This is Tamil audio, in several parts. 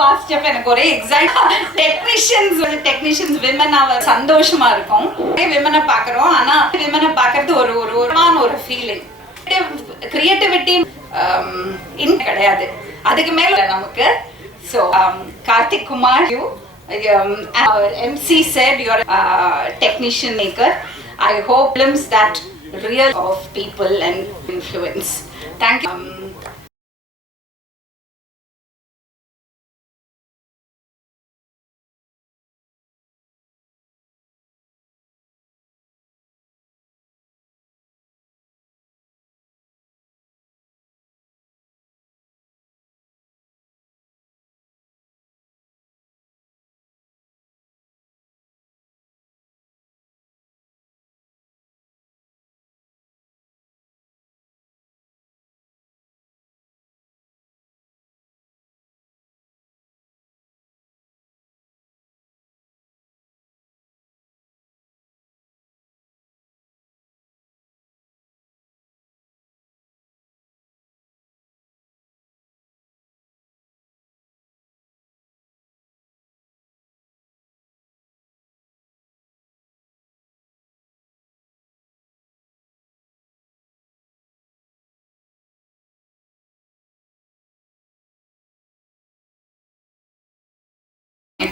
வாசிச்சப்ப எனக்கு ஒரே டெக்னீஷியன்ஸ் விமன் சந்தோஷமா இருக்கும். விமனை பாக்குறோம், ஆனா விமனை பாக்குறது ஒரு ஃபீலிங். கிரியேட்டிவிட்டி கிடையாது, அதுக்கு மேல நமக்கு. So Karthik Kumar, you our MC said you're a technician maker. I hope films that real of people and influence. Thank you.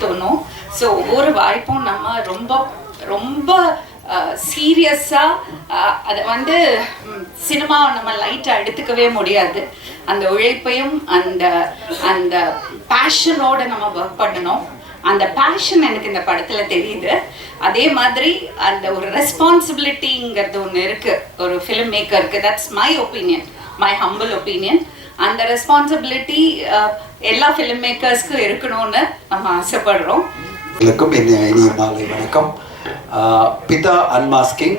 தோணும். ஸோ ஒவ்வொரு வாய்ப்பும் நம்ம ரொம்ப ரொம்ப சீரியஸாக அதை வந்து சினிமாவை நம்ம லைட்டாக எடுத்துக்கவே முடியாது. அந்த உழைப்பையும் அந்த அந்த பேஷனோட நம்ம ஒர்க் பண்ணணும். அந்த பேஷன் எனக்கு இந்த படத்தில் தெரியுது. அதே மாதிரி அந்த ஒரு ரெஸ்பான்சிபிலிட்டிங்கிறது ஒன்று இருக்குது ஒரு ஃபிலிம் மேக்கருக்கு. That's my opinion, my humble opinion. அந்த ரெஸ்பான்சிபிலிட்டி எல்லா ஃபிலிம் மேக்கர்ஸ்க்கும் இருக்கணும்னு நம்ம ஆசைப்படுறோம். எல்லாருக்கும் இனிய மாலை வணக்கம். பிதா அன்மாஸ்கிங்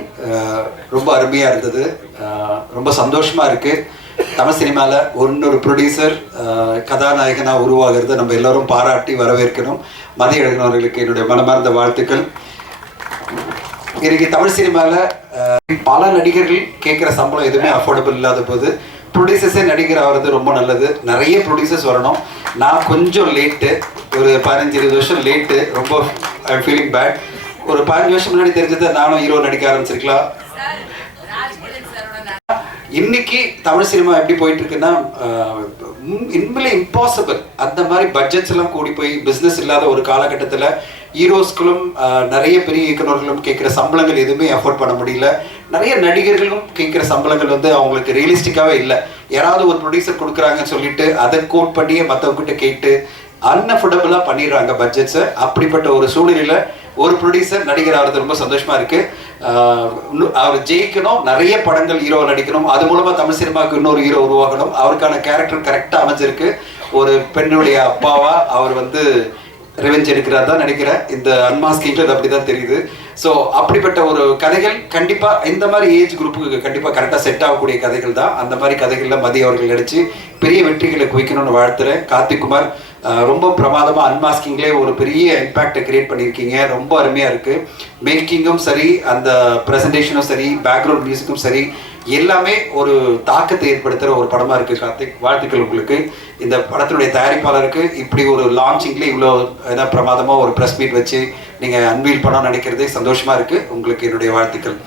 ரொம்ப அருமையாக இருந்தது, ரொம்ப சந்தோஷமாக இருக்குது. தமிழ் சினிமாவில் இன்னொரு ப்ரொடியூசர் கதாநாயகனாக உருவாகிறது நம்ம எல்லோரும் பாராட்டி வரவேற்கணும். மதிய எழுதினவர்களுக்கு என்னுடைய மனமார்ந்த வாழ்த்துக்கள். இன்றைக்கி தமிழ் சினிமாவில் பல நடிகர்கள் கேட்குற சம்பளம் எதுவுமே அஃபோர்டபுள் இல்லாத போது ப்ரொடியூசர்ஸே நடிகர் ஆகிறது ரொம்ப நல்லது. நிறைய ப்ரொடியூசர்ஸ் வரணும். நான் கொஞ்சம் லேட்டு, ஒரு 15-20 வருஷம் லேட்டு. ரொம்ப ஐ எம் ஃபீலிங் பேட். ஒரு 15 வருஷம் முன்னாடி தெரிஞ்சதை நானும் ஹீரோ நடிக்க ஆரம்பிச்சிருக்கலாம். இன்னைக்கு தமிழ் சினிமா எப்படி போயிட்டு இருக்குன்னா உண்மையிலே இம்பாசிபிள். அந்த மாதிரி பட்ஜெட்ஸ் எல்லாம் கூடி போய் பிஸ்னஸ் இல்லாத ஒரு காலகட்டத்தில் ஹீரோஸ்களும் நிறைய பெரிய இயக்குநர்களும் கேட்குற சம்பளங்கள் எதுவுமே அஃபோர்ட் பண்ண முடியல. நிறைய நடிகர்களும் கேட்குற சம்பளங்கள் வந்து அவங்களுக்கு ரியலிஸ்டிக்காகவே இல்லை. யாராவது ஒரு ப்ரொடியூசர் கொடுக்குறாங்கன்னு சொல்லிட்டு அதை கோட் பண்ணியே மற்றவங்ககிட்ட கேட்டு அன்அஃபோர்டபுளாக பண்ணிடுறாங்க பட்ஜெட்ஸை. அப்படிப்பட்ட ஒரு சூழ்நிலையில் ஒரு ப்ரொடியூசர் நடிகர் ஆகிறது ரொம்ப சந்தோஷமாக இருக்குது. அவர் ஜெயிக்கணும், நிறைய படங்கள் ஹீரோ நடிக்கணும், அது மூலமாக தமிழ் சினிமாவுக்கு இன்னொரு ஹீரோ உருவாக்கணும். அவருக்கான கேரக்டர் கரெக்டாக அமைஞ்சிருக்கு. ஒரு பெண்ணுடைய அப்பாவா அவர் வந்து ரிவெஞ்ச் எடுக்கிறார் தான் நினைக்கிறேன். இந்த அன்மாஸ்கிங்ல அது அப்படி தான் தெரியுது. ஸோ அப்படிப்பட்ட ஒரு கதைகள் கண்டிப்பாக இந்த மாதிரி ஏஜ் குரூப்புக்கு கண்டிப்பாக கரெக்டாக செட் ஆகக்கூடிய கதைகள் தான். அந்த மாதிரி கதைகளில் மதிய அவர்கள் நடித்து பெரிய வெற்றிகளை குவிக்கணும்னு வாழ்த்துறேன். கார்த்திக் குமார் ரொம்ப பிரமாதமாக அன்மாஸ்கிங்லேயே ஒரு பெரிய இம்பேக்டை கிரியேட் பண்ணியிருக்கீங்க. ரொம்ப அருமையாக இருக்குது. மேக்கிங்கும் சரி, அந்த ப்ரெசன்டேஷனும் சரி, பேக்ரவுண்ட் மியூசிக்கும் சரி, எல்லாமே ஒரு தாக்கத்தை ஏற்படுத்துகிற ஒரு படமாக இருக்குது. கார்த்திக், வாழ்த்துக்கள் உங்களுக்கு. இந்த படத்தினுடைய தயாரிப்பாளருக்கு இப்படி ஒரு லான்ச்சிங்லேயே இவ்வளோ ஏதாவது பிரமாதமாக ஒரு ப்ரெஸ் மீட் வச்சு நீங்கள் அன்வீல் பண்ணணும்னு நினைக்கிறதே சந்தோஷமாக இருக்குது. உங்களுக்கு என்னுடைய வாழ்த்துக்கள்.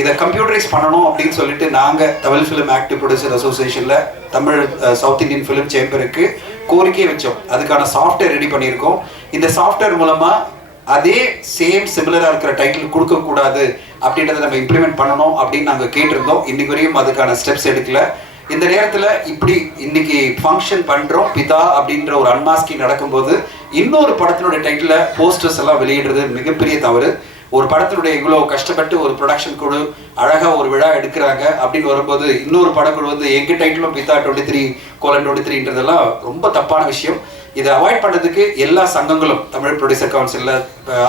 இதை கம்ப்யூட்டரைஸ் பண்ணணும் அப்படின்னு சொல்லிட்டு நாங்கள் தமிழ் ஃபிலிம் ஆக்டிவ் ப்ரொடியூசர் அசோசியேஷனில் தமிழ் சவுத் இந்தியன் ஃபிலிம் சேம்பருக்கு கோரிக்கை வச்சோம். அதுக்கான சாஃப்ட்வேர் ரெடி பண்ணியிருக்கோம். இந்த சாஃப்ட்வேர் மூலமாக அதே சேம் சிமிலராக இருக்கிற டைட்டில் கொடுக்கக்கூடாது அப்படின்றத நம்ம இம்ப்ளிமெண்ட் பண்ணணும் அப்படின்னு நாங்கள் கேட்டிருந்தோம். இன்னைக்கு வரையும் அதுக்கான ஸ்டெப்ஸ் எடுக்கல. இந்த நேரத்தில் இப்படி இன்னைக்கு ஃபங்க்ஷன் பண்ணுறோம். பிதா அப்படின்ற ஒரு அன்மாஸ்கிங் நடக்கும்போது இன்னொரு படத்தினுடைய டைட்டில் போஸ்டர்ஸ் எல்லாம் வெளியிடுறது மிகப்பெரிய தவறு. ஒரு படத்தினுடைய இவ்வளோ கஷ்டப்பட்டு ஒரு ப்ரொடக்ஷன் குழு அழகாக ஒரு விழா எடுக்கிறாங்க அப்படின்னு வரும்போது இன்னொரு படக்குழு வந்து எங்கள் டைட்டிலும் பிதா 23:23ன்றதெல்லாம் ரொம்ப தப்பான விஷயம். இதை அவாய்ட் பண்ணுறதுக்கு எல்லா சங்கங்களும் தமிழ் ப்ரொடியூசர் கவுன்சிலில்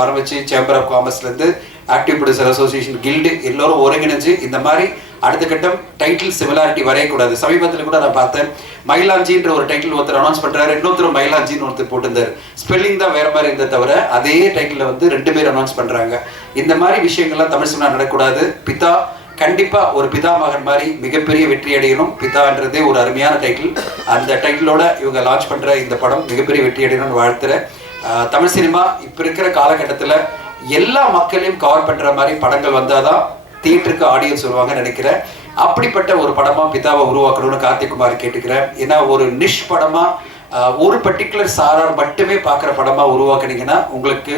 ஆரம்பித்து சேம்பர் ஆஃப் காமர்ஸ்லேருந்து ஆக்டிவ் ப்ரொடியூசர் அசோசியேஷன் கில்டு எல்லோரும் ஒருங்கிணைஞ்சு இந்த மாதிரி அடுத்த கட்டம் டைட்டில் சிமிலாரிட்டி வரையக்கூடாது. சமீபத்தில் கூட நான் பார்த்தேன், மயிலாஞ்சின்ற ஒரு டைட்டில் ஒருத்தர் அனௌன்ஸ் பண்ணுறாரு, இன்னொருத்தர் மயிலாஞ்சின்னு ஒருத்தர் போட்டிருந்தார். ஸ்பெல்லிங் தான் வேறு மாதிரி இருந்ததை தவிர அதே டைட்டிலில் வந்து 2 பேர் அனௌன்ஸ் பண்ணுறாங்க. இந்த மாதிரி விஷயங்கள்லாம் தமிழ் சினிமா நடக்கக்கூடாது. பிதா கண்டிப்பாக ஒரு பிதா மகன் மாதிரி மிகப்பெரிய வெற்றி அடையணும். பிதான்றதே ஒரு அருமையான டைட்டில். அந்த டைட்டிலோட இவங்க லான்ச் பண்ணுற இந்த படம் மிகப்பெரிய வெற்றி அடையணும்னு வாழ்த்துறேன். தமிழ் சினிமா இப்போ இருக்கிற காலகட்டத்தில் எல்லா மக்களையும் கவர் பண்ணுற மாதிரி படங்கள் வந்தால் தான் தியேட்டருக்கு ஆடியன்ஸ் வருவாங்கன்னு நினைக்கிறேன். அப்படிப்பட்ட ஒரு படமாக பிதாவை உருவாக்கணும்னு கார்த்திக்குமார் கேட்டுக்கிறேன். ஏன்னா ஒரு நிஷ் படமாக ஒரு பர்டிகுலர் சாரார் மட்டுமே பார்க்குற படமாக உருவாக்குனீங்கன்னா உங்களுக்கு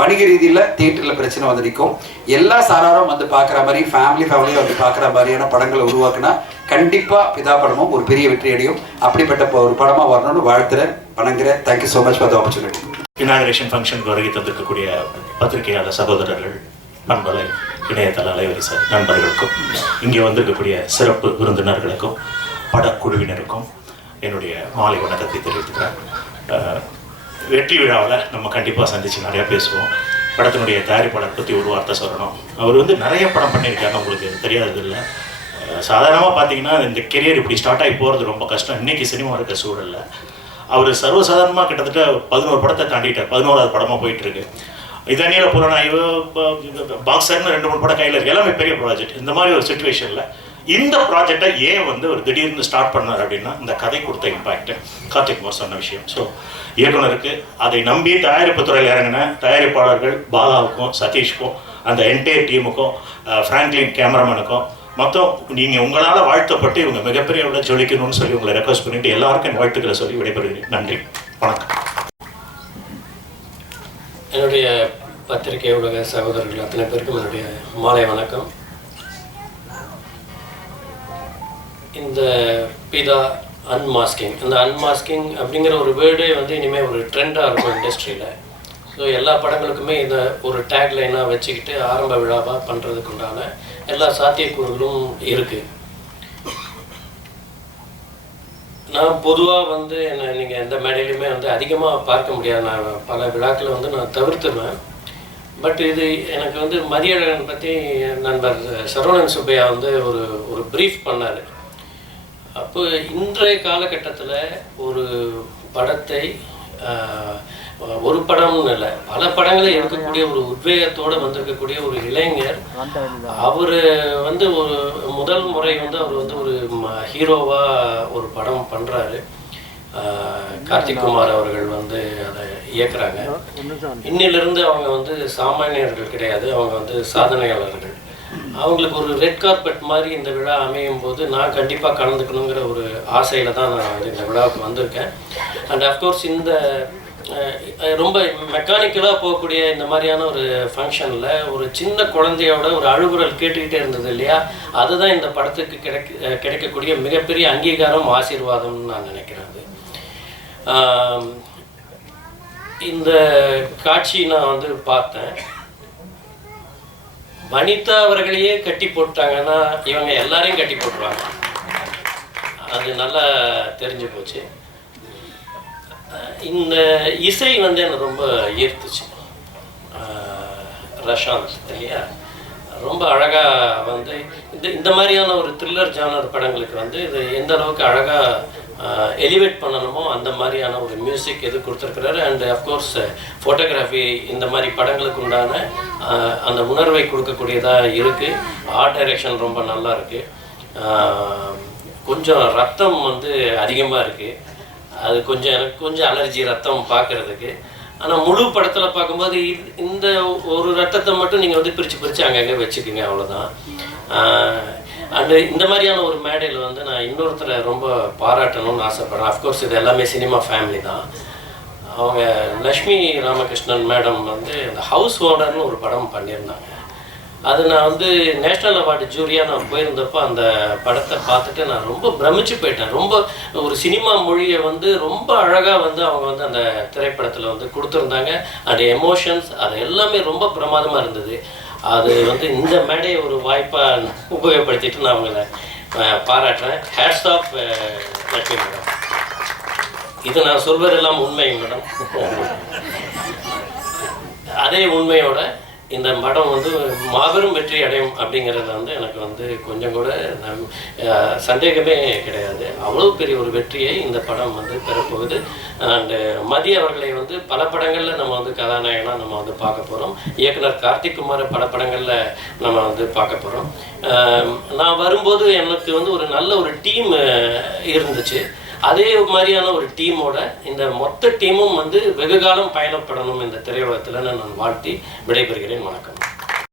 வணிக ரீதியில் தியேட்டரில் பிரச்சனை வந்து நிற்கும். எல்லா சாராரும் வந்து பார்க்குற மாதிரி ஃபேமிலியாக வந்து பார்க்குற மாதிரியான படங்களை உருவாக்குனா கண்டிப்பாக பிதா படமும் ஒரு பெரிய வெற்றி அடையும். அப்படிப்பட்ட ஒரு படமாக வரணும்னு வாழ்த்துறேன், வணங்குறேன். Thank you so much for the opportunity. Inauguration ஃபங்க்ஷனுக்கு வருகை தந்திருக்கக்கூடிய பத்திரிகையாளர் சகோதரர்கள், நண்பர்களை, இணையதள அலைவரிசை நண்பர்களுக்கும், இங்கே வந்திருக்கக்கூடிய சிறப்பு விருந்தினர்களுக்கும், படக்குழுவினருக்கும் என்னுடைய மாலை வணக்கத்தை தெரிவித்துக்கிறேன். வெற்றி விழாவில் நம்ம கண்டிப்பாக சந்தித்து நிறையா பேசுவோம். படத்தினுடைய தயாரிப்பாளர் பற்றி ஒரு வார்த்தை சொல்லணும். அவர் வந்து நிறைய படம் பண்ணியிருக்காங்க, உங்களுக்கு தெரியாதது இல்லை. சாதாரணமாக பார்த்தீங்கன்னா இந்த கெரியர் இப்படி ஸ்டார்ட் ஆகி போகிறது ரொம்ப கஷ்டம் இன்றைக்கி சினிமா இருக்க சூழலில். அவர் சர்வசாதாரணமாக கிட்டத்தட்ட 11 படத்தை தாண்டிட்டார். 11வது படமாக போயிட்டுருக்கு. இதனியில் புலனாய்வு, பாக்ஸர்னு 2-3 படம் கையில் இருக்குது. எல்லாமே பெரிய ப்ராஜெக்ட். இந்த மாதிரி ஒரு சுச்சுவேஷனில் இந்த ப்ராஜெக்டை ஏன் வந்து ஒரு திடீர்னு ஸ்டார்ட் பண்ணார் அப்படின்னா இந்த கதை கொடுத்த இம்பேக்ட் கார்த்திக்குமார் சொன்ன விஷயம். ஸோ இயக்குனருக்கு அதை நம்பி தயாரிப்பு துறையில் இறங்கின தயாரிப்பாளர்கள் பாலாவுக்கும் சதீஷ்க்கும் அந்த என்டையர் டீமுக்கும் ஃப்ராங்க்லின் கேமராமேனுக்கும் மொத்தம் நீங்கள் உங்களால் வாழ்த்தப்பட்டு இவங்க மிகப்பெரிய விட ஜொலிக்கணும்னு சொல்லி உங்களை ரெக்வஸ்ட் பண்ணிட்டு எல்லாருக்கும் என் வாழ்த்துக்களை சொல்லி விடைபெறுகிறேன். நன்றி, வணக்கம். என்னுடைய பத்திரிகை உலக சகோதரர்கள் அத்தனை பேருக்கும் என்னுடைய மாலை வணக்கம். இந்த பிதா அன்மாஸ்கிங், இந்த அன்மாஸ்கிங் அப்படிங்கிற ஒரு வேர்டே வந்து இனிமேல் ஒரு ட்ரெண்டாக இருக்கும் இண்டஸ்ட்ரியில். ஸோ எல்லா படங்களுக்குமே இதை ஒரு டேக்லைனாக வச்சுக்கிட்டு ஆரம்ப விழாவாக பண்ணுறதுக்கு உண்டான எல்லா சாத்தியக்கூறுகளும் இருக்குது. நான் பொதுவாக வந்து என்னை நீங்கள் எந்த மேடையிலுமே வந்து அதிகமாக பார்க்க முடியாது. நான் பல விழாக்களை வந்து நான் தவிர்த்துருவேன். பட் இது எனக்கு வந்து மதியழகன் பற்றி நண்பர் சரவணன் சுப்பையா வந்து ஒரு ப்ரீஃப் பண்ணார். அப்போ இன்றைய காலகட்டத்தில் ஒரு படத்தை ஒரு படம்னு இல்லை பல படங்களை எடுக்கக்கூடிய ஒரு உத்வேகத்தோடு வந்திருக்கக்கூடிய ஒரு இளைஞர், அவர் வந்து ஒரு முதல் முறை வந்து அவர் வந்து ஒரு ஹீரோவாக ஒரு படம் பண்ணுறாரு. கார்த்திக்குமார் அவர்கள் வந்து அதை இயக்குறாங்க. இன்னிலிருந்து அவங்க வந்து சாமானியர்கள் கிடையாது, அவங்க வந்து சாதனையாளர்கள். அவங்களுக்கு ஒரு ரெட் கார்பெட் மாதிரி இந்த விழா அமையும் போது நான் கண்டிப்பாக கலந்துக்கணுங்கிற ஒரு ஆசையில் தான் நான் வந்து இந்த விழாவுக்கு வந்திருக்கேன். அண்ட் அஃப்கோர்ஸ் இந்த ரொம்ப மெக்கானிக்கலாக போகக்கூடிய இந்த மாதிரியான ஒரு ஃபங்க்ஷனில் ஒரு சின்ன குழந்தையோட ஒரு அழுகுரல் கேட்டுக்கிட்டே இருந்தது இல்லையா, அதுதான் இந்த படத்துக்கு கிடைக்கக்கூடிய மிகப்பெரிய அங்கீகாரம், ஆசீர்வாதம்னு நான் நினைக்கிறேன். இந்த காட்சி நான் வந்து பார்த்தேன். வனிதா அவர்களையே கட்டி போட்டாங்கன்னா இவங்க எல்லாரையும் கட்டி போட்டுருவாங்க, அது நல்லா தெரிஞ்சு போச்சு. இந்த இசை வந்து எனக்கு ரொம்ப ஈர்த்துச்சு. ரஷாந்த் இல்லையா, ரொம்ப அழகாக வந்து இந்த மாதிரியான ஒரு த்ரில்லர் ஜானர் படங்களுக்கு வந்து இது எந்த அளவுக்கு அழகாக எலிவேட் பண்ணணுமோ அந்த மாதிரியான ஒரு மியூசிக் எது கொடுத்துருக்குறாரு. அண்ட் அஃப்கோர்ஸ் ஃபோட்டோகிராஃபி இந்த மாதிரி படங்களுக்கு உண்டான அந்த உணர்வை கொடுக்கக்கூடியதாக இருக்குது. ஆர்ட் டைரக்ஷன் ரொம்ப நல்லா இருக்குது. கொஞ்சம் ரத்தம் வந்து அதிகமாக இருக்குது, அது எனக்கு கொஞ்சம் அலர்ஜி ரத்தம் பார்க்குறதுக்கு. ஆனால் முழு படத்தில் பார்க்கும்போது இந்த ஒரு ரத்தத்தை மட்டும் நீங்கள் வந்து பிரித்து அங்கங்கே வச்சுக்கோங்க, அவ்வளோதான். அண்டு இந்த மாதிரியான ஒரு மேடையில் வந்து நான் இன்னொருத்தரை ரொம்ப பாராட்டணும்னு ஆசைப்பட்றேன். அஃப்கோர்ஸ் இது எல்லாமே சினிமா ஃபேமிலி தான். அவங்க லக்ஷ்மி ராமகிருஷ்ணன் மேடம் வந்து இந்த ஹவுஸ் ஓனர்னு ஒரு படம் பண்ணியிருந்தாங்க. அது நான் வந்து நேஷ்னல் அவார்டு ஜூரியாக நான் போயிருந்தப்போ அந்த படத்தை பார்த்துட்டு நான் ரொம்ப பிரமிச்சு போயிட்டேன். ரொம்ப ஒரு சினிமா மொழியை வந்து ரொம்ப அழகாக வந்து அவங்க வந்து அந்த திரைப்படத்தில் வந்து கொடுத்துருந்தாங்க. அந்த எமோஷன்ஸ் அது எல்லாமே ரொம்ப பிரமாதமாக இருந்தது. அது வந்து இந்த மேடையை ஒரு வாய்ப்பாக உபயோகப்படுத்திட்டு நான் அவங்கள பாராட்டுறேன். Hats off Lakshmi madam. இது நான் சொல்வதெல்லாம் உண்மை மேடம். அதே உண்மையோட இந்த படம் வந்து மாபெரும் வெற்றி அடையும் அப்படிங்கிறத வந்து எனக்கு வந்து கொஞ்சம் கூட சந்தேகமே கிடையாது. அவ்வளோ பெரிய ஒரு வெற்றியை இந்த படம் வந்து பெறப்போகுது. அண்டு மதி அவர்களை வந்து பல படங்களில் நம்ம வந்து கதாநாயகனாக நம்ம வந்து பார்க்க போகிறோம். இயக்குனர் கார்த்திக் குமார் பல படங்களில் நம்ம வந்து பார்க்க போகிறோம். நான் வரும்போது எனக்கு வந்து ஒரு நல்ல ஒரு டீம் இருந்துச்சு. அதே மாதிரியான ஒரு டீமோட இந்த மொத்த டீமும் வந்து வெகு காலம் பயணப்படணும் இந்த திரையுலகத்தில் நான் வாழ்த்தி விடைபெறுகிறேன். வணக்கம்.